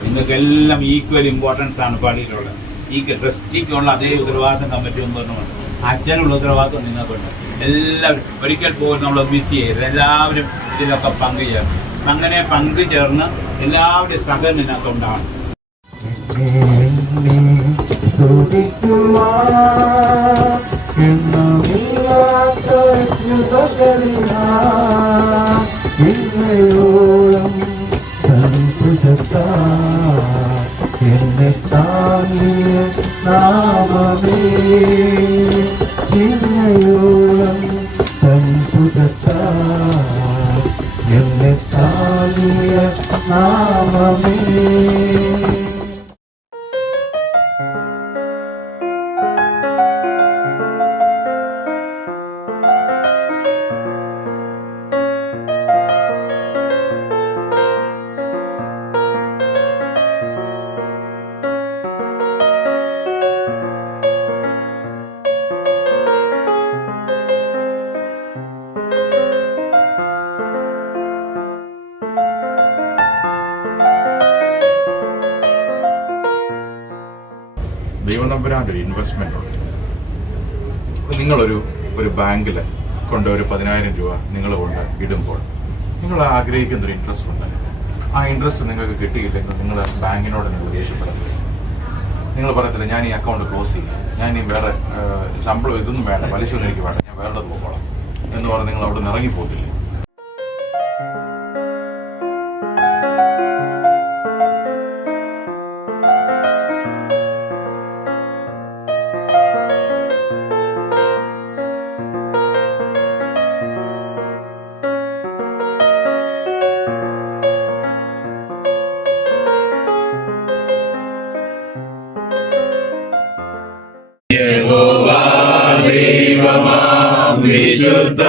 നിങ്ങൾക്കെല്ലാം equal importance ആണ് പള്ളിയിലുള്ളത്. ഈ ട്രസ്റ്റിക്കുള്ള അതേ ഉത്തരവാദിത്വം കമ്മിറ്റി മെമ്പറിനുണ്ട്. അച്ഛനുള്ള ഉത്തരവാദിത്വം നിങ്ങൾക്കുണ്ട്. എല്ലാവരും ഒരിക്കൽ പോലും നമ്മൾ മിസ് ചെയ്യരുത്. എല്ലാവരും ഇതിലൊക്കെ പങ്കുചേർന്ന് അങ്ങനെ പങ്കുചേർന്ന് എല്ലാവരുടെയും സഹകരണം ഇതിനകത്തുണ്ടാണ്. എന്നെ താങ്ങിയ നാമമേ ചിന്നയോളം തൻപുതത്താ എന്നെ താങ്ങിയ നാമമേ. ദൈവനമ്പുരാൻ്റെ ഒരു ഇൻവെസ്റ്റ്മെൻ്റ് ഉണ്ട്. നിങ്ങളൊരു ബാങ്കിൽ കൊണ്ട് ഒരു 10,000 രൂപ നിങ്ങൾ കൊണ്ട് ഇടുമ്പോൾ നിങ്ങൾ ആഗ്രഹിക്കുന്നൊരു ഇൻട്രസ്റ്റ് ഉണ്ട്. ആ ഇൻട്രസ്റ്റ് നിങ്ങൾക്ക് കിട്ടിയില്ലെങ്കിൽ നിങ്ങൾ ബാങ്കിനോട് നിങ്ങൾ ദേഷ്യപ്പെടത്തില്ല. നിങ്ങൾ പറയത്തില്ല ഞാൻ ഈ അക്കൗണ്ട് ക്ലോസ് ചെയ്യും, ഞാൻ ഈ വേറെ ശമ്പളം ഇതൊന്നും വേണ്ട, പലിശ ഒന്നും എനിക്ക് വേണ്ട, ഞാൻ വേറെ പോകണം എന്ന് പറഞ്ഞ് നിങ്ങൾ അവിടെ നിന്ന് ഇറങ്ങിപ്പോകത്തില്ല. യഹോവാ ദൈവമാം വിശുദ്ധ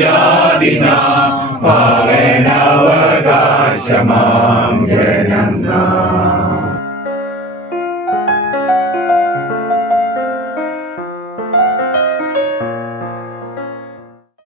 ജാതിനാം പരമവകാശമാം ജനം